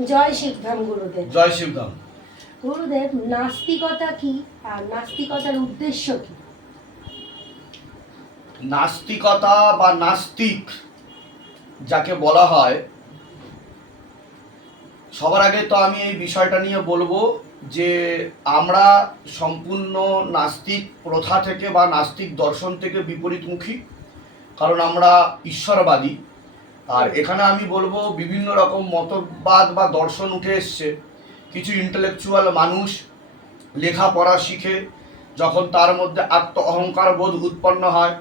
জয় শিবধাম গুরুদেব। জয় শিবধাম। গুরুদেব নাস্তিকতা কি? আর নাস্তিকতার উদ্দেশ্য কি? নাস্তিকতা বা নাস্তিক যাকে বলা হয় সবার আগে তো আমি এই বিষয়টা নিয়ে বলব যে আমরা সম্পূর্ণ নাস্তিক প্রথা থেকে বা নাস্তিক দর্শন থেকে বিপরীতমুখী কারণ আমরা ঈশ্বরবাদী। আর এখানে আমি বলব বিভিন্ন রকম মতবাদ বা দর্শন উঠে এসছে। কিছু ইন্টেলেকচুয়াল মানুষ লেখাপড়া শিখে যখন তার মধ্যে আত্ম অহংকার বোধ উৎপন্ন হয়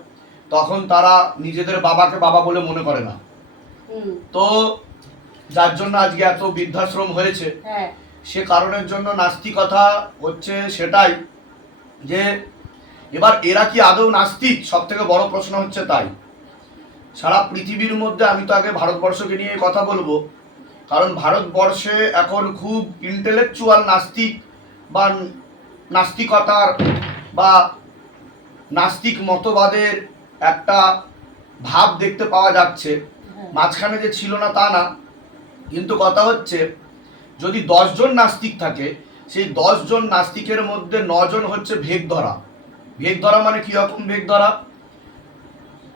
তখন তারা নিজেদের বাবাকে বাবা বলে মনে করে না। তো যার জন্য আজকে এত বৃদ্ধাশ্রম হয়েছে হ্যাঁ। সে কারণের জন্য নাস্তিকতা হচ্ছে সেটাই যে এবার এরা কি আদৌ নাস্তিক? সব থেকে বড় প্রশ্ন হচ্ছে তাই। সারা পৃথিবীর মধ্যে আমি তো আগে ভারতবর্ষকে নিয়ে কথা বলব। কারণ ভারতবর্ষে এখন খুব ইন্টেলেকচুয়াল নাস্তিক বা নাস্তিকতার বা নাস্তিক মতবাদের একটা ভাব দেখতে পাওয়া যাচ্ছে। হ্যাঁ। মাঝখানে যে ছিল না তা না। কিন্তু কথা হচ্ছে যদি দশজন নাস্তিক থাকে সেই দশজন নাস্তিকের মধ্যে নজন হচ্ছে ভেগ ধরা। ভেগ ধরা মানে কীরকম ভেগ ধরা?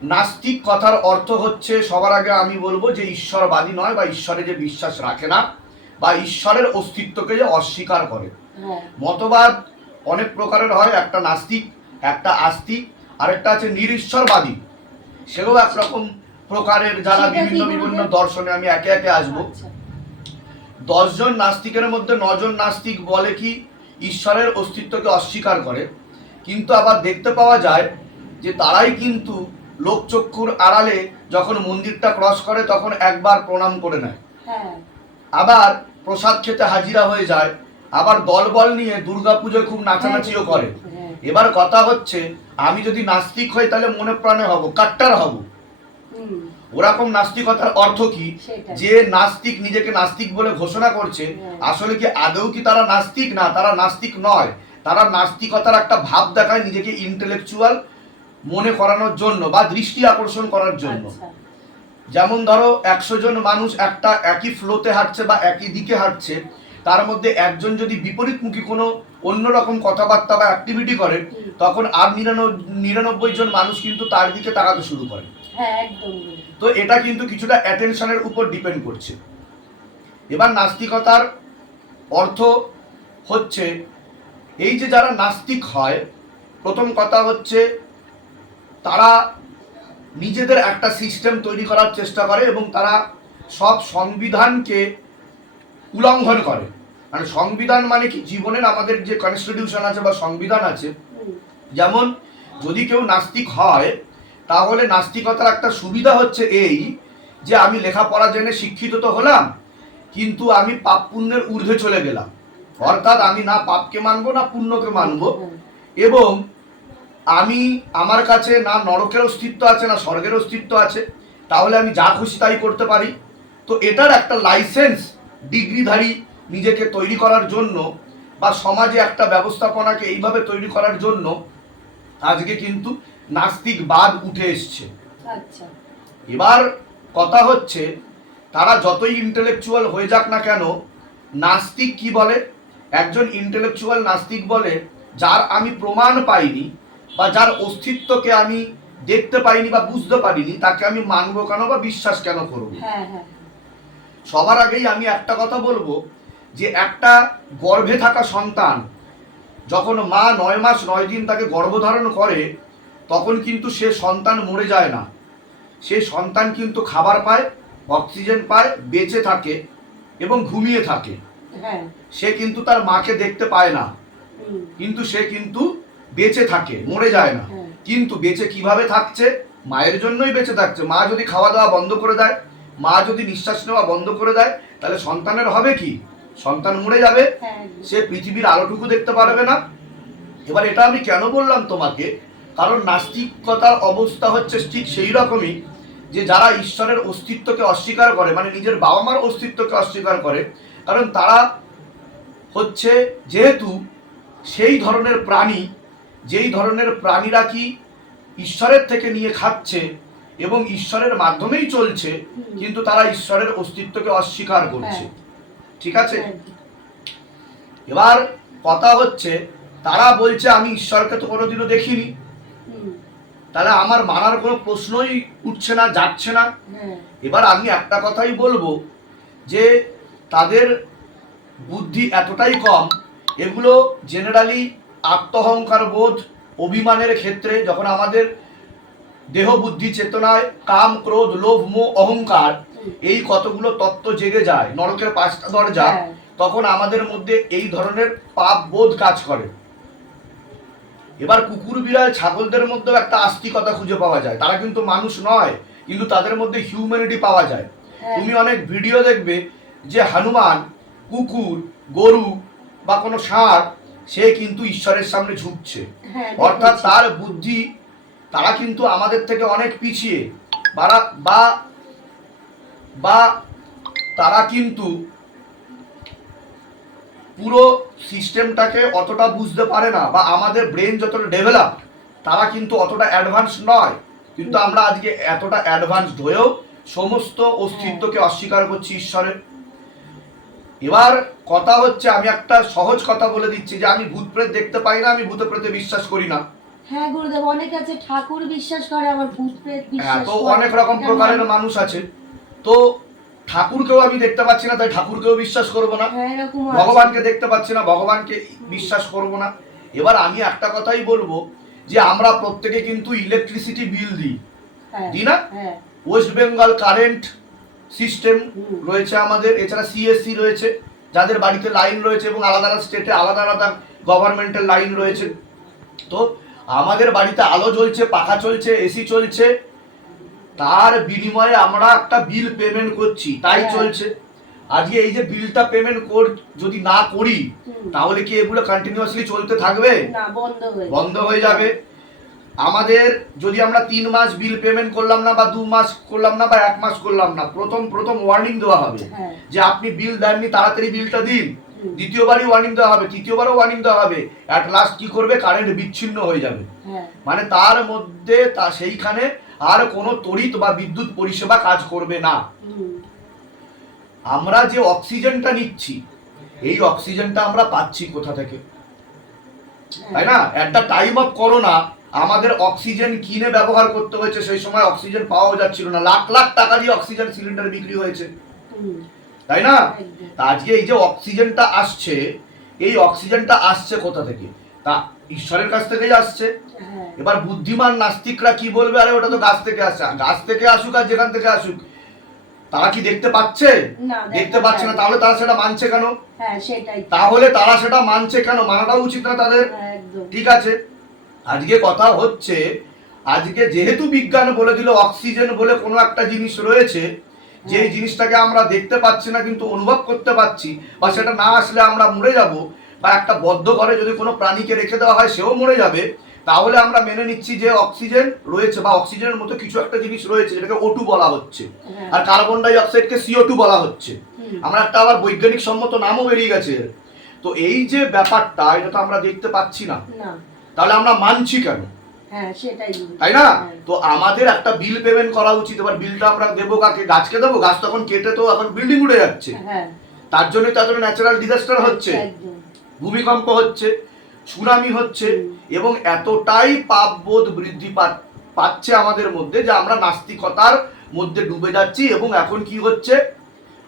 নাস্তিক কথার অর্থ হচ্ছে সবার আগে আমি বলব যে ঈশ্বরবাদী নয় বা ঈশ্বরে যে বিশ্বাস রাখে না বা ঈশ্বরের অস্তিত্বকে যে অস্বীকার করে। হ্যাঁ। মতবাদ অনেক প্রকারের হয় একটা নাস্তিক একটা আস্তিক আরেকটা আছে নিরীশ্বরবাদী। সেও একরকম প্রকারের যারা বিভিন্ন বিভিন্ন দর্শনে আমি একে একে আসব। আচ্ছা। দশজন নাস্তিকের মধ্যে নজন নাস্তিক বলে কি ঈশ্বরের অস্তিত্বকে অস্বীকার করে? কিন্তু আবার দেখতে পাওয়া যায় যে তারাই কিন্তু লোকচক্ষুর আড়ালে যখন মন্দিরটা ক্রস করে তখন একবার প্রণাম করে নেয়। হ্যাঁ। আবার প্রসাদ খেতে হাজিরা হয়ে যায় আবার দলবল নিয়ে দুর্গাপুজোয় খুব নাচানাচিও করে। হ্যাঁ। এবার কথা হচ্ছে আমি যদি নাস্তিক হই তাহলে মনে প্রাণে হব কাট্টার হব। ওরকম নাস্তিকতার অর্থ কি? যে নাস্তিক নিজেকে নাস্তিক বলে ঘোষণা করছে হ্যাঁ। আসলে কি আদৌ কি তারা নাস্তিক? না তারা নাস্তিক নয়। তারা নাস্তিকতার একটা ভাব দেখায় নিজেকে ইন্টেলেকচুয়াল মনে করানোর জন্য বা দৃষ্টি আকর্ষণ করার জন্য। আচ্ছা। যেমন ধরো একশো জন মানুষ একটা একই ফ্লোতে হাঁটছে বা একই দিকে হাঁটছে তার মধ্যে একজন যদি বিপরীতমুখী কোনো অন্যরকম কথাবার্তা বা অ্যাক্টিভিটি করে তখন আর নিরানব্বই নিরানব্বই জন মানুষ কিন্তু তার দিকে তাকাতে শুরু করে। হ্যাঁ তো এটা কিন্তু কিছুটা অ্যাটেনশনের উপর ডিপেন্ড করছে। এবার নাস্তিকতার অর্থ হচ্ছে এই যে যারা নাস্তিক হয় প্রথম কথা হচ্ছে তারা নিজেদের একটা সিস্টেম তৈরি করার চেষ্টা করে এবং তারা সব সংবিধানকে উল্লঙ্ঘন করে। মানে সংবিধান মানে কি? জীবনের আমাদের যে কনস্টিটিউশন আছে বা সংবিধান আছে যেমন যদি কেউ নাস্তিক হয় তাহলে নাস্তিকতার একটা সুবিধা হচ্ছে এই যে আমি লেখাপড়া জেনে শিক্ষিত তো হলাম কিন্তু আমি পাপ পুণ্যের ঊর্ধ্বে চলে গেলাম। অর্থাৎ আমি না পাপকে মানবো না পুণ্যকে মানবো। এবং আমি আমার কাছে না নরকের অস্তিত্ব আছে না স্বর্গের অস্তিত্ব আছে তাহলে আমি যা খুশি তাই করতে পারি। তো এটার একটা লাইসেন্স ডিগ্রিধারী নিজেকে তৈরি করার জন্য বা সমাজে একটা ব্যবস্থাপনাকে এইভাবে তৈরি করার জন্য আজকে কিন্তু নাস্তিকবাদ উঠে এসছে। আচ্ছা। এবার কথা হচ্ছে তারা যতই ইন্টেলেকচুয়াল হয়ে যাক না কেন নাস্তিক কি বলে? একজন ইন্টেলেকচুয়াল নাস্তিক বলে যার আমি প্রমাণ পাইনি বা যার অস্তিত্বকে আমি দেখতে পাইনি বা বুঝতে পারিনি তাকে আমি মানবো কেন বা বিশ্বাস কেন করব? হ্যাঁ হ্যাঁ। সবার আগেই আমি একটা কথা বলব যে একটা গর্ভে থাকা সন্তান যখন মা নয় মাস নয় দিন তাকে গর্ভধারণ করে তখন কিন্তু সে সন্তান মরে যায় না। সে সন্তান কিন্তু খাবার পায় অক্সিজেন পায় বেঁচে থাকে এবং ঘুমিয়ে থাকে। হ্যাঁ। সে কিন্তু তার মাকে দেখতে পায় না। কিন্তু সে কিন্তু বেঁচে থাকে মরে যায় না। কিন্তু বেঁচে কীভাবে থাকছে? মায়ের জন্যই বেঁচে থাকছে। মা যদি খাওয়া দাওয়া বন্ধ করে দেয় মা যদি নিঃশ্বাস নেওয়া বন্ধ করে দেয় তাহলে সন্তানের হবে কি? সন্তান মরে যাবে। হ্যাঁ। সে পৃথিবীর আলোটুকু দেখতে পারবে না। এবার এটা আমি কেন বললাম তোমাকে? কারণ নাস্তিকতার অবস্থা হচ্ছে ঠিক সেই রকমই যে যারা ঈশ্বরের অস্তিত্বকে অস্বীকার করে মানে নিজের বাবা মার অস্তিত্বকে অস্বীকার করে কারণ তারা হচ্ছে যেহেতু সেই ধরনের প্রাণী যেই ধরনের প্রাণীরা কি ঈশ্বরের থেকে নিয়ে খাচ্ছে এবং ঈশ্বরের মাধ্যমেই চলছে কিন্তু তারা ঈশ্বরের অস্তিত্বকে অস্বীকার করছে। হ্যাঁ। ঠিক আছে? এবার কথা হচ্ছে তারা বলছে আমি ঈশ্বরকে তো কোনোদিনও দেখিনি। তাহলে আমার মানার কোনো প্রশ্নই উঠছে না যাচ্ছে না। হ্যাঁ। এবার আমি একটা কথাই বলব যে তাদের বুদ্ধি এতটাই কম এগুলো জেনারেলি আত্মহংকার বোধ অভিমানের ক্ষেত্রে যখন আমাদের দেহ বুদ্ধি চেতনায় কাম ক্রোধ লোভ মোহ অহংকার এই কতগুলো তত্ত্ব জেগে যায় নরকের পাঁচটা দরজা হ্যাঁ, তখন আমাদের মধ্যে এই ধরনের পাপ বোধ কাজ করে। এবার কুকুর বিড়াল ছাগলদের মধ্যেও একটা আস্তিকতা খুঁজে পাওয়া যায়। তারা কিন্তু মানুষ নয় কিন্তু তাদের মধ্যে হিউম্যানিটি পাওয়া যায়। হ্যাঁ, তুমি অনেক ভিডিও দেখবে যে হনুমান কুকুর গরু বা কোনো ষাঁড় সে কিন্তু ঈশ্বরের সামনে ঝুঁকছে। হ্যাঁ, অর্থাৎ তার বুদ্ধি তারা কিন্তু আমাদের থেকে অনেক পিছিয়ে। বা বা তারা কিন্তু পুরো সিস্টেমটাকে অতটা বুঝতে পারে না বা আমাদের ব্রেন যতটা ডেভেলপ তারা কিন্তু অতটা অ্যাডভান্স নয়। কিন্তু আমরা আজকে এতটা অ্যাডভান্সড হয়েও সমস্ত অস্তিত্বকে অস্বীকার করছি ঈশ্বরের। এবার কথা হচ্ছে আমি একটা সহজ কথা বলে দিচ্ছি যে আমি ভূত প্রেত দেখতে পাই না আমি ভূত প্রেতে বিশ্বাস করি না। হ্যাঁ গুরুদেব অনেক আছে ঠাকুর বিশ্বাস করে আবার ভূত প্রেত হ্যাঁ বিশ্বাস তো অনেক রকম প্রকারের মানে- মানুষ আছে। তো ঠাকুরকেও আমি দেখতে পাচ্ছি না তাই ঠাকুরকেও বিশ্বাস করব না। হ্যাঁ ভগবানকে দেখতে পাচ্ছি না ভগবানকে বিশ্বাস করব না। এবার আমি একটা কথাই বলব যে আমরা প্রত্যেকে কিন্তু ইলেকট্রিসিটি বিল দিই। হ্যাঁ দিই না? ওয়েস্ট বেঙ্গল কারেন্ট সিস্টেম রয়েছে আমাদের এছাড়া সিএসসি রয়েছে যাদের বাড়িতে লাইন রয়েছে এবং আলাদা আলাদা স্টেটে আলাদা আলাদা গভর্নমেন্টের লাইন রয়েছে। তো আমাদের বাড়িতে আলো জ্বলছে পাখা চলছে এসি চলছে তার বিনিময়ে আমরা একটা বিল পেমেন্ট করছি তাই হ্যাঁ। চলছে। আজকে এই যে বিলটা পেমেন্ট কর যদি না করি তাহলে কি এগুলো কন্টিনিউয়াসলি চলতে থাকবে? বন্ধ হয়ে যাবে। আমাদের যদি আমরা তিন মাস বিল পেমেন্ট করলাম না বা দু মাস করলাম না বা এক মাস করলাম না প্রথম প্রথম ওয়ার্নিং দেওয়া হবে হ্যাঁ। যে আপনি বিল দেননি তাড়াতাড়ি বিলটা দিন। দ্বিতীয়বারই ওয়ার্নিং দেওয়া হবে তৃতীয়বারও ওয়ার্নিং দেওয়া হবে। অ্যাট লাস্ট কি করবে? কারেন্ট বিচ্ছিন্ন হয়ে যাবে। হ্যাঁ। মানে তার মধ্যে তা সেইখানে আর কোনো তড়িৎ বা বিদ্যুৎ পরিষেবা কাজ করবে না। আমরা যে অক্সিজেনটা নিচ্ছি এই অক্সিজেনটা আমরা পাচ্ছি কোথা থেকে? তাই না? At the time of corona আমাদের অক্সিজেন কিনে ব্যবহার করতে হয়েছে সেই সময় অক্সিজেন পাওয়া যাচ্ছিল না। লাখ লাখ টাকা দিয়ে অক্সিজেন সিলিন্ডার বিক্রি হয়েছে। তাই না? আজকে এই যে অক্সিজেনটা আসছে এই অক্সিজেনটা আসছে কোথা থেকে? তা ঈশ্বরের কাছ থেকেই আসছে। হ্যাঁ। এবার বুদ্ধিমান নাস্তিকরা কি বলবে? আরে ওটা তো গাছ থেকে আসছে গাছ থেকে আসুক আর যেখান থেকে আসুক তারা কি দেখতে পাচ্ছে? দেখতে পাচ্ছে না। তাহলে তারা সেটা মানছে কেন? হ্যাঁ। তাহলে তারা সেটা মানছে কেন? মানাটা উচিত না তাদের। হ্যাঁ, ঠিক আছে। আজকে কথা হচ্ছে আজকে যেহেতু বিজ্ঞান বলে দিল অক্সিজেন বলে কোনো একটা জিনিস রয়েছে যে। জিনিসটাকে আমরা দেখতে পাচ্ছি না কিন্তু অনুভব করতে পাচ্ছি বা সেটা না আসলে আমরা মরে যাব বা একটা বদ্ধ ঘরে যদি কোনো প্রাণীকে রেখে দেওয়া হয় সেও মরে যাবে তাহলে আমরা মেনে নিচ্ছি যে অক্সিজেন রয়েছে বা অক্সিজেনের মতো কিছু একটা জিনিস রয়েছে যেটাকে ওটু বলা হচ্ছে হ্যাঁ। আর কার্বন ডাই অক্সাইডকে সিও টু বলা হচ্ছে। আমরা একটা আবার বৈজ্ঞানিক সম্মত নামও বেরিয়ে গেছে। তো এই যে ব্যাপারটা এটা তো আমরা দেখতে পাচ্ছি না। তাহলে আমরা মানছি কেন? হ্যাঁ তাই না? হ্যাঁ। তো আমাদের একটা বিল পেমেন্ট করা উচিত। এবার বিলটা আমরা দেবো কাকে? গাছকে দেবো? গাছ তখন কেটে তো এখন বিল্ডিং উড়ে যাচ্ছে। হ্যাঁ। তার জন্য ন্যাচারাল ডিজাস্টার হচ্ছে। ভূমিকম্প হচ্ছে সুনামি হচ্ছে এবং এতটাই পাপবোধ বৃদ্ধি পাচ্ছে আমাদের মধ্যে যে আমরা নাস্তিকতার মধ্যে ডুবে যাচ্ছি এবং এখন কি হচ্ছে?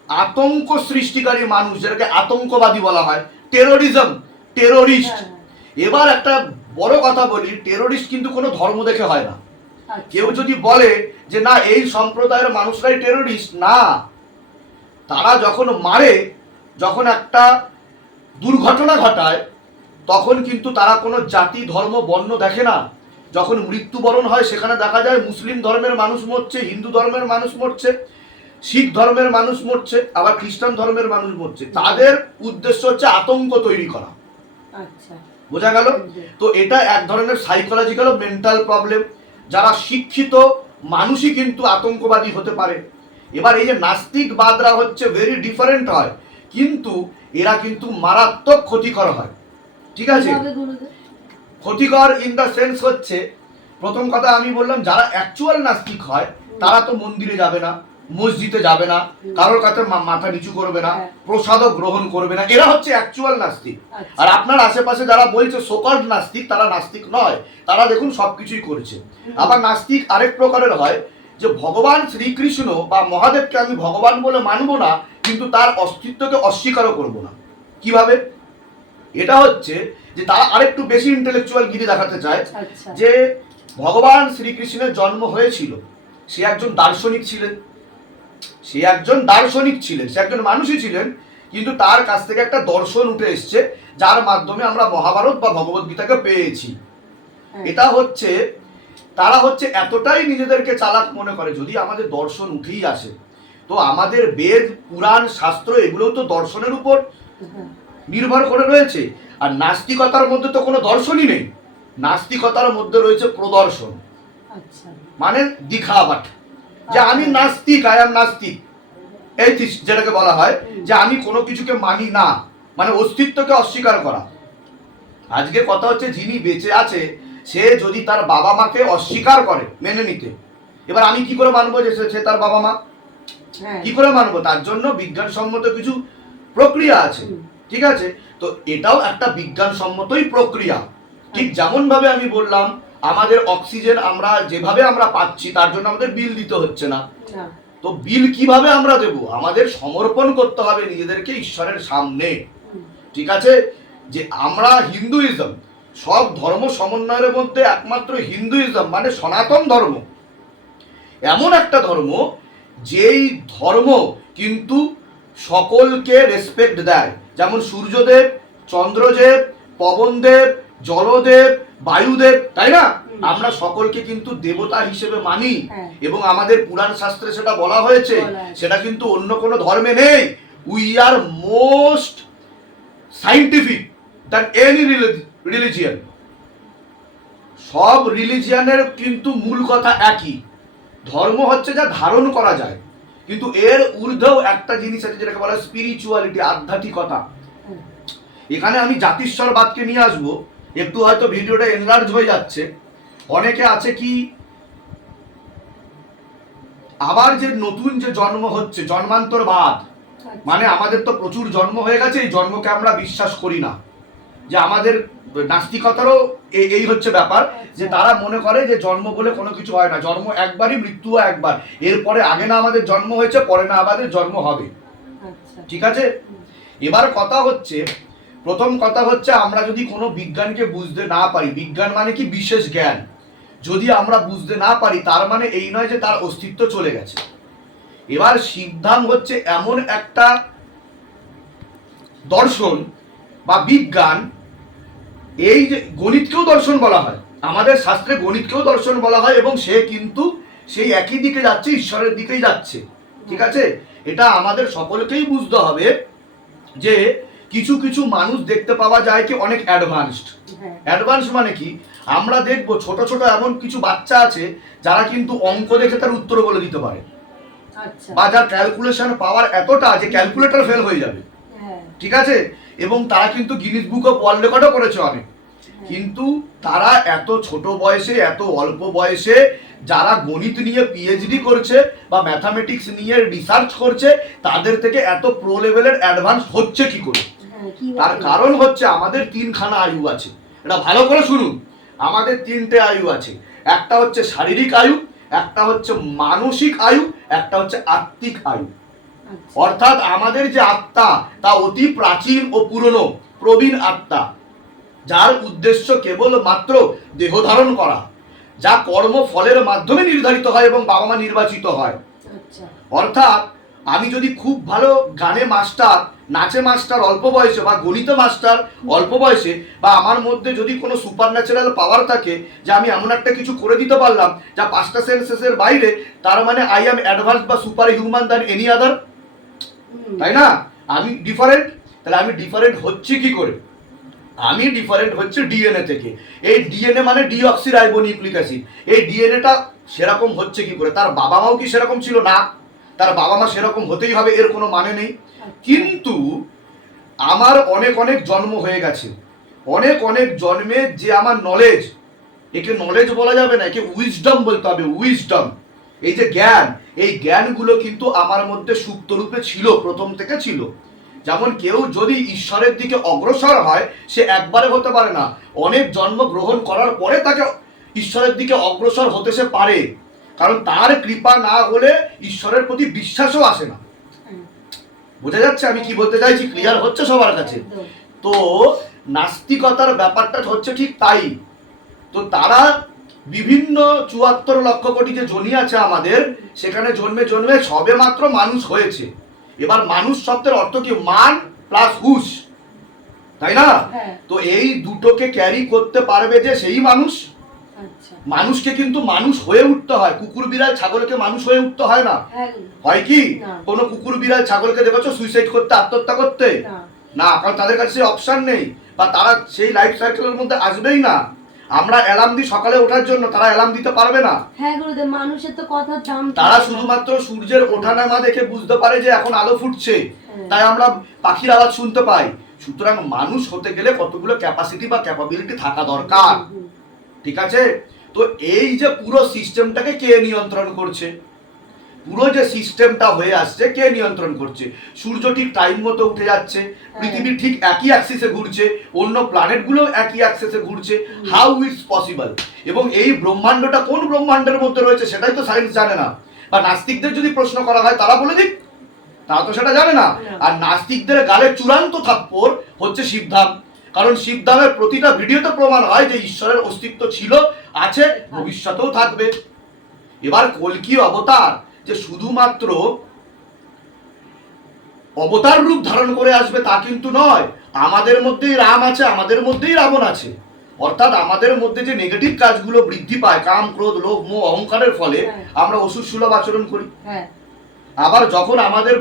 আতঙ্ক সৃষ্টিকারী মানুষ যেটাকে আতঙ্কবাদী বলা হয় টেরোরিজম টেরোরিস্ট এবার একটা বড় কথা বলি টেরোরিস্ট কিন্তু কোনো ধর্ম দেখে হয় না। আচ্ছা। কেউ যদি বলে যে না এই সম্প্রদায়ের মানুষরাই টেরোরিস্ট না। তারা যখন মারে যখন একটা দুর্ঘটনা ঘটায় তখন কিন্তু তারা কোনো জাতি ধর্ম বর্ণ দেখে না। যখন মৃত্যুবরণ হয় সেখানে দেখা যায় মুসলিম ধর্মের মানুষ মরছে হিন্দু ধর্মের মানুষ মরছে শিখ ধর্মের মানুষ মরছে আবার খ্রিস্টান ধর্মের মানুষ মরছে। তাদের উদ্দেশ্য হচ্ছে আতঙ্ক তৈরি করা। আচ্ছা। বোঝা গেল? তো এটা এক ধরনের সাইকোলজিক্যাল মেন্টাল প্রবলেম যারা শিক্ষিত মানুষই কিন্তু আতঙ্কবাদী হতে পারে। এবার এই যে নাস্তিকবাদরা হচ্ছে ভেরি ডিফারেন্ট হয়। কিন্তু এরা কিন্তু মারাত্মক ক্ষতিকর হয়। ঠিক আছে? ক্ষতিকর ইন দ্য সেন্স হচ্ছে প্রথম কথা আমি বললাম যারা অ্যাকচুয়াল নাস্তিক হয় তারা তো মন্দিরে যাবে না। মসজিদে যাবে না কারোর কাছে মাথা নিচু করবে না হ্যাঁ। প্রসাদও গ্রহণ করবে না। এরা হচ্ছে অ্যাকচুয়াল নাস্তিক। আচ্ছা। আর আপনার আশেপাশে যারা বলছে সোকল্ড নাস্তিক তারা নাস্তিক নয়। তারা দেখুন সবকিছুই করছে। আবার নাস্তিক আরেক প্রকারের হয় যে ভগবান শ্রীকৃষ্ণ বা মহাদেবকে আমি ভগবান বলে মানবো না কিন্তু তার অস্তিত্বকে অস্বীকারও করব না। কীভাবে? এটা হচ্ছে যে তারা আরেকটু বেশি ইন্টেলেকচুয়াল গিরি দেখাতে চায় আচ্ছা। যে ভগবান শ্রীকৃষ্ণের জন্ম হয়েছিল। সে একজন দার্শনিক ছিলেন। সে একজন দার্শনিক ছিলেন সে একজন মানুষই ছিলেন কিন্তু তার কাছ থেকে একটা দর্শন উঠে এসছে যার মাধ্যমে আমরা মহাভারত বা ভগবত গীতাকে পেয়েছি। হ্যাঁ। এটা হচ্ছে তারা হচ্ছে এতটাই নিজেদেরকে চালাক মনে করে যদি আমাদের দর্শন উঠেই আসে তো আমাদের বেদ পুরাণ শাস্ত্র এগুলোও তো দর্শনের উপর হ্যাঁ। নির্ভর করে রয়েছে আর নাস্তিকতার মধ্যে তো কোনো দর্শনই নেই। নাস্তিকতার মধ্যে রয়েছে প্রদর্শন। আচ্ছা। মানে দিখাবাট। যে আমি নাস্তিক আই এম নাস্তিক। এই যেটাকে বলা হয় যে আমি কোনো কিছুকে মানি না মানে অস্তিত্বকে অস্বীকার করা। আজকে কথা হচ্ছে যিনি বেঁচে আছে সে যদি তার বাবা মাকে অস্বীকার করে মেনে নিতে এবার আমি কি করে মানবো যে সে- তার বাবা মা? হ্যাঁ। কি করে মানবো? তার জন্য বিজ্ঞানসম্মত কিছু প্রক্রিয়া আছে ঠিক আছে? তো এটাও একটা বিজ্ঞানসম্মতই প্রক্রিয়া। ঠিক যেমন ভাবে আমি বললাম আমাদের অক্সিজেন আমরা যেভাবে আমরা পাচ্ছি তার জন্য আমাদের বিল দিতে হচ্ছে না। তো বিল কীভাবে আমরা দেব? আমাদের সমর্পণ করতে হবে নিজেদেরকে ঈশ্বরের সামনে। ঠিক আছে? যে আমরা হিন্দুইজম সব ধর্ম সমন্বয়ের মধ্যে একমাত্র হিন্দুইজম মানে সনাতন ধর্ম। এমন একটা ধর্ম যেই ধর্ম কিন্তু সকলকে রেসপেক্ট দেয়। যেমন সূর্যদেব চন্দ্রদেব পবনদেব জলদেব বায়ুদেব তাই না? আমরা সকলকে কিন্তু দেবতা হিসেবে মানি হ্যাঁ। এবং আমাদের পুরাণ শাস্ত্রে সেটা বলা হয়েছে। সেটা কিন্তু অন্য কোনো ধর্মে নেই। We are most scientific than any religion সব রিলিজিয়ানের কিন্তু মূল কথা একই। ধর্ম হচ্ছে যা ধারণ করা যায়। কিন্তু এর ঊর্ধ্বেও একটা জিনিস আছে যেটাকে বলা হয় স্পিরিচুয়ালিটি আধ্যাত্মিকতা। এখানে আমি জাতিস্বরবাদকে নিয়ে আসব। একটু হয়তো ভিডিওটা এনলার্জ হয়ে যাচ্ছে। অনেকে আছে কি আবার যে নতুন যে জন্ম হচ্ছে জন্মান্তরবাদ আচ্ছা। মানে আমাদের তো প্রচুর জন্ম হয়ে গেছে এই জন্মকে আমরা বিশ্বাস করি না। যে আমাদের নাস্তিকতারও এই হচ্ছে ব্যাপার যে তারা মনে করে যে জন্ম বলে কোনো কিছু হয় না। জন্ম একবারই মৃত্যুও একবার। এরপরে আগে না আমাদের জন্ম হয়েছে পরে না আমাদের জন্ম হবে। আচ্ছা। ঠিক আছে? এবার কথা হচ্ছে প্রথম কথা হচ্ছে আমরা যদি কোনো বিজ্ঞানকে বুঝতে না পারি, বিজ্ঞান মানে কি? বিশেষ জ্ঞান। যদি আমরা বুঝতে না পারি, তার মানে এই নয় যে তার অস্তিত্ব চলে গেছে। এবার সিদ্ধান্ত হচ্ছে এমন একটা দর্শন বা বিজ্ঞান, এই যে গণিতকেও দর্শন বলা হয়, আমাদের শাস্ত্রে গণিতকেও দর্শন বলা হয় এবং সে কিন্তু সেই একই দিকে যাচ্ছে, ঈশ্বরের দিকেই যাচ্ছে। ঠিক আছে? এটা আমাদের সকলকেই বুঝতে হবে যে কিছু কিছু মানুষ দেখতে পাওয়া যায় কি অনেক অ্যাডভান্সড হ্যাঁ। অ্যাডভান্স মানে কি? আমরা দেখব ছোট ছোট এমন কিছু বাচ্চা আছে যারা কিন্তু অঙ্ক দেখে তার উত্তর বলে দিতে পারে। আচ্ছা। বা যার ক্যালকুলেশন পাওয়ার এতটা যে ক্যালকুলেটর ফেল হয়ে যাবে। হ্যাঁ। ঠিক আছে? এবং তারা কিন্তু গিনিস বুক অফ ওয়ার্ল্ড রেকর্ডও করেছে অনেক। কিন্তু তারা এত ছোট বয়সে এত অল্প বয়সে যারা গণিত নিয়ে পিএইচডি করছে বা ম্যাথামেটিক্স নিয়ে রিসার্চ করছে তাদের থেকে এত প্রো লেভেলের অ্যাডভান্স হচ্ছে কি করে? হ্যাঁ তার কারণ হচ্ছে আমাদের তিনখানা আয়ু আছে। এটা ভালো করে শুনুন। আমাদের তিনটে আয়ু আছে। একটা হচ্ছে শারীরিক আয়ু একটা হচ্ছে মানসিক আয়ু একটা হচ্ছে আত্মিক আয়ু। আচ্ছা। অর্থাৎ আমাদের যে আত্মা তা অতি প্রাচীন ও পুরনো প্রবীণ আত্মা। যার উদ্দেশ্য কেবল মাত্র দেহ ধারণ করা যা কর্ম ফলের মাধ্যমে নির্ধারিত হয় এবং বাবা মা নির্বাচিত হয়। আচ্ছা। অর্থাৎ আমি যদি খুব ভালো গানে মাস্টার নাচে মাস্টার অল্প বয়সে বা গণিত মাস্টার অল্প বয়সে বা আমার মধ্যে যদি কোনো সুপার ন্যাচারাল পাওয়ার থাকে যে আমি এমন একটা কিছু করে দিতে পারলাম যা পাঁচটা সেন্সেসের বাইরে তার মানে আই এম অ্যাডভান্স বা super human than any other তাই না? আমি ডিফারেন্ট তাহলে আমি ডিফারেন্ট হচ্ছি কি করে? আমি ডিফারেন্ট হচ্ছে ডিএনএ থেকে। এই ডিএনএ মানে ডিঅক্সি রাইবোনিউক্লিক অ্যাসিড এই ডিএনএটা সেরকম হচ্ছে কি করে? তার বাবা মাও কি সেরকম ছিল? না। তার বাবা মা সেরকম হতেই হবে, এর কোনো মানে নেই। কিন্তু আমার অনেক অনেক জন্ম হয়ে গেছে। অনেক অনেক জন্মে যে আমার নলেজ একে নলেজ বলা যাবে না, একে উইজডম বলতে হবে উইজডম এই যে জ্ঞান, এই জ্ঞানগুলো কিন্তু আমার মধ্যে সুপ্ত রূপে ছিল, প্রথম থেকে ছিল। যেমন কেউ যদি ঈশ্বরের দিকে অগ্রসর হয়, সে একবারে হতে পারে না। অনেক জন্ম গ্রহণ করার পরে তাকে ঈশ্বরের দিকে অগ্রসর হতে সে পারে। কারণ তার কৃপা না হলে ঈশ্বরের প্রতি বিশ্বাসও আসে না। বোঝা যাচ্ছে আমি কি বলতে চাইছি? ক্লিয়ার হচ্ছে সবার কাছে? তো নাস্তিকতার ব্যাপারটা হচ্ছে ঠিক তাই। তো তারা বিভিন্ন চুয়াত্তর লক্ষ কোটি যে জনি আছে আমাদের সেখানে জন্মে জন্মে সবে মাত্র মানুষ হয়েছে। এবার মানুষ শব্দের অর্থ কি? মান প্লাস হুশ। তাই না? হ্যাঁ। তো এই দুটোকে ক্যারি করতে পারবে যে সেই মানুষ? মানুষকে কিন্তু মানুষ হয়ে উঠতে হয়। কুকুর বিড়াল ছাগলকে মানুষ হয়ে উঠতে হয় না। হ্যাঁ কি? কোনো কুকুর বিড়াল ছাগলকে দেখেছ সুইসাইড করতে আত্মহত্যা করতে? না। কারণ তাদের কাছে সেই অপশন নেই। বা তারা সেই লাইফ সাইকেলের মধ্যে আসবেই না। আমরা অ্যালার্ম দিই সকালে ওঠার জন্য তারা অ্যালার্ম দিতে পারবে না। হ্যাঁ গুরুদেব মানুষের তো কথার দাম তারা শুধুমাত্র সূর্যের ওঠানামা দেখে বুঝতে পারে যে এখন আলো ফুটছে। হ্যাঁ। তাই আমরা পাখির আওয়াজ শুনতে পাই। সুতরাং মানুষ হতে গেলে কতগুলো ক্যাপাসিটি বা ক্যাপাবিলিটি থাকা দরকার। ঠিক আছে? তো এই যে পুরো সিস্টেমটাকে কে নিয়ন্ত্রণ করছে? পুরো যে সিস্টেমটা হয়ে আসছে কে নিয়ন্ত্রণ করছে? সূর্য ঠিক টাইম মতো উঠে যাচ্ছে পৃথিবী ঠিক একই অ্যাক্সিসে ঘুরছে অন্য প্ল্যানেটগুলো একই অ্যাক্সিসে ঘুরছে। হাউ ইটস পসিবল এবং এই ব্রহ্মাণ্ডটা কোন ব্রহ্মাণ্ডের মধ্যে রয়েছে সেটাই তো সায়েন্স জানে না। বা নাস্তিকদের যদি প্রশ্ন করা হয় তারা বলে দিক। তারা তো সেটা জানে না। না। আর নাস্তিকদের গালে চূড়ান্ত থাপ্পড় হচ্ছে শিবধাম। কারণ শিবধামের প্রতিটা ভিডিওতে প্রমাণ হয় যে ঈশ্বরের অস্তিত্ব ছিল আছে ভবিষ্যতেও থাকবে এবার কলকি অবতার যে শুধুমাত্র অবতার রূপ ধারণ করে আসবে তা কিন্তু নয় আমাদের মধ্যেই রাম আছে আমাদের মধ্যেই রাবণ আছে অর্থাৎ আমাদের মধ্যে যে নেগেটিভ কাজগুলো বৃদ্ধি পায় কাম ক্রোধ লোভ মোহ অহংকারের ফলে হ্যাঁ। আমরা অসুর সুলভ আচরণ করি হ্যাঁ আবার যখন আমাদের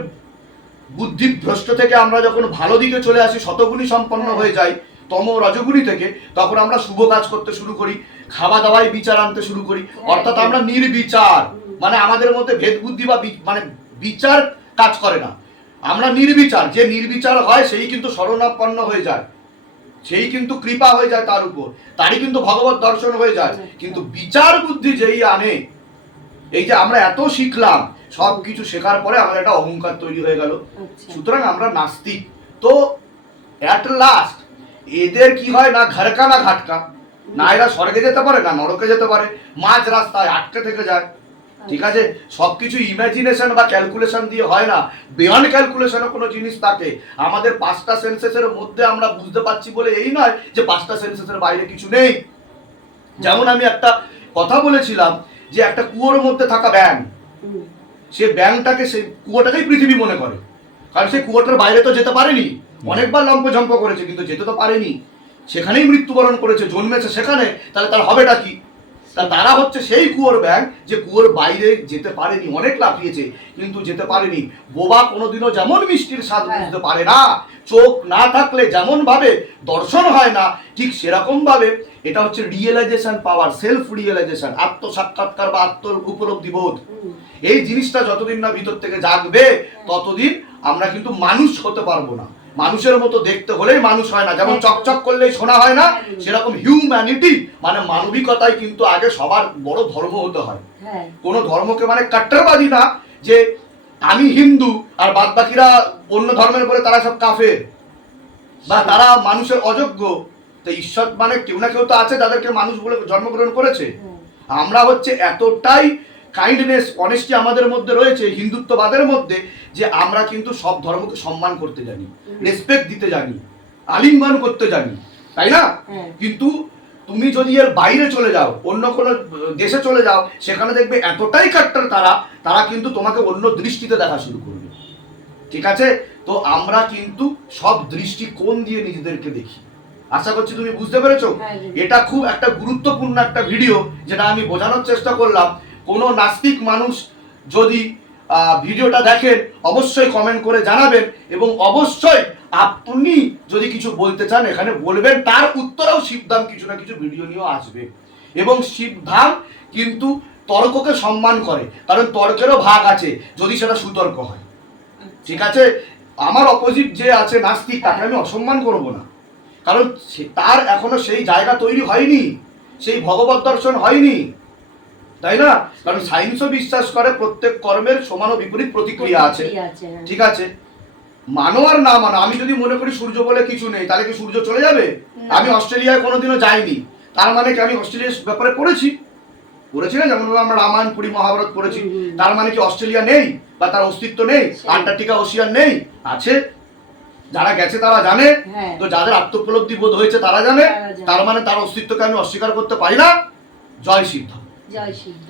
বুদ্ধিভ্রষ্ট থেকে আমরা যখন ভালো দিকে চলে আসি শতগুণী সম্পন্ন হ্যাঁ। হয়ে যাই তম রজগুণী থেকে তখন আমরা শুভ কাজ করতে শুরু করি খাওয়া দাওয়ায় বিচার আনতে শুরু করি। অর্থাৎ আমরা নির্বিচার মানে আমাদের মধ্যে ভেদ বুদ্ধি বা মানে বিচার কাজ করে না। আমরা নির্বিচার যে নির্বিচার হয় সেই কিন্তু শরণাপন্ন হয়ে যায়। সেই কিন্তু কৃপা হয়ে যায় তার উপর তারই কিন্তু ভগবত দর্শন হয়ে যায়। কিন্তু বিচার বুদ্ধি যেই আনে এই যে আমরা এত শিখলাম সব কিছু শেখার পরে আমাদের একটা অহংকার তৈরি হয়ে গেল। আচ্ছা। সুতরাং আমরা নাস্তিক। তো অ্যাট লাস্ট এদের কি হয় না ঘরকা না ঘাটকা? না এরা স্বর্গে যেতে পারে, না নরকে যেতে পারে। মাঝ রাস্তায় আটকে থেকে যায়। ঠিক আছে? সবকিছু ইমাজিনেশন বা ক্যালকুলেশন দিয়ে হয় না। বিয়ন্ড ক্যালকুলেশনে কোনো জিনিস থাকে। আমাদের পাঁচটা সেন্সেসের মধ্যে আমরা বুঝতে পারছি বলে এই নয় যে পাঁচটা সেন্সেসের বাইরে কিছু নেই। যেমন আমি একটা কথা বলেছিলাম যে একটা কুয়োর মধ্যে থাকা ব্যাং সে ব্যাংকটাকে সেই কুয়োটাকেই পৃথিবী মনে করে। কারণ সে কুয়োটার বাইরে তো যেতে পারেনি। অনেকবার লম্প ঝম্প করেছে কিন্তু যেতে তো পারেনি। সেখানেই মৃত্যুবরণ করেছে জন্মেছে সেখানে তাহলে তার হবেটা কি? তা তারা হচ্ছে সেই কুয়োর ব্যাংক যে কুয়োর বাইরে যেতে পারেনি অনেক লাফিয়েছে কিন্তু যেতে পারেনি। বোবা কোনোদিনও যেমন মিষ্টির স্বাদ হ্যাঁ। বুঝতে পারে না চোখ না থাকলে যেমন ভাবে দর্শন হয় না ঠিক সেরকম ভাবে এটা হচ্ছে রিয়েলাইজেশন পাওয়ার সেলফ রিয়েলাইজেশন আত্মসাক্ষাৎকার বা আত্ম উপলব্ধি বোধ। এই জিনিসটা যতদিন না ভিতর থেকে জাগবে ততদিন আমরা কিন্তু মানুষ হতে পারব না। মানুষের মতো দেখতে হলেই মানুষ হয় না। যেমন চকচক করলেই শোনা হয় না সেরকম হিউম্যানিটি মানে মানবিকতাই কিন্তু আগে সবার বড় ধর্ম হতে হয়। হ্যাঁ। কোনো ধর্মকে মানে কাট্টারবাদী না যে আমি হিন্দু আর বাদ বাকিরা অন্য ধর্মের বলে তারা সব কাফের। বা তারা মানুষের অযোগ্য। তো ঈশ্বর মানে কেউ না কেউ তো আছে যাদেরকে মানুষ বলে জন্মগ্রহণ করেছে। হ্যাঁ। আমরা হচ্ছে এতটাই কাইন্ডনেস অনেস্টি আমাদের মধ্যে রয়েছে হিন্দুত্ববাদের মধ্যে যে আমরা কিন্তু সব ধর্মকে সম্মান করতে জানি রেসপেক্ট দিতে জানি আলিঙ্গন করতে জানি তাই না? হ্যাঁ। কিন্তু তুমি যদি এর বাইরে চলে যাও অন্য কোনো দেশে চলে যাও সেখানে দেখবে এতটাই কাট্টার তারা তারা কিন্তু তোমাকে অন্য দৃষ্টিতে দেখা শুরু করবে। ঠিক আছে? তো আমরা কিন্তু সব দৃষ্টি কোন দিয়ে নিজেদেরকে দেখি। আশা করছি তুমি বুঝতে পেরেছ? হ্যাঁ, এটা খুব একটা গুরুত্বপূর্ণ একটা ভিডিও যেটা আমি বোঝানোর চেষ্টা করলাম কোনো নাস্তিক মানুষ যদি ভিডিওটা দেখেন, অবশ্যই কমেন্ট করে জানাবেন এবং অবশ্যই আপনি যদি কিছু বলতে চান, এখানে বলবেন, তার উত্তরেও শিবধাম কিছু না কিছু ভিডিও নিয়েও আসবে। এবং শিবধাম কিন্তু তর্ককে সম্মান করে, কারণ তর্কেরও ভাগ আছে, যদি সেটা সুতর্ক হয়। ঠিক আছে? আমার অপোজিট যে আছে নাস্তিক, তাকে আমি অসম্মান করব না। কারণ তার এখনও সেই জায়গা তৈরি হয়নি, সেই ভগবত দর্শন হয়নি। তাই না? কারণ সায়েন্সও বিশ্বাস করে প্রত্যেক কর্মের সমান ও বিপরীত প্রতিক্রিয়া আছে। হ্যাঁ। ঠিক আছে? মানো আর না মানো আমি যদি মনে করি সূর্য বলে কিছু নেই তাহলে কি সূর্য চলে যাবে? আমি অস্ট্রেলিয়ায় কোনোদিনও যাইনি। তার মানে কি আমি অস্ট্রেলিয়ার ব্যাপারে পড়েছি? পড়েছি না? যেমন আমরা রামায়ণ পুরী মহাভারত পড়েছি। তার মানে কি অস্ট্রেলিয়া নেই বা তার অস্তিত্ব নেই। আন্টার্কটিকা ওশিয়ান নেই? আছে। যারা গেছে তারা জানে। হ্যাঁ। তো যাদের আত্মোপলব্ধি বোধ হয়েছে তারা জানে। তারা জানে। তার মানে তার অস্তিত্বকে আমি অস্বীকার করতে পারি না। জয় সিদ্ধ। জয় সিদ্ধ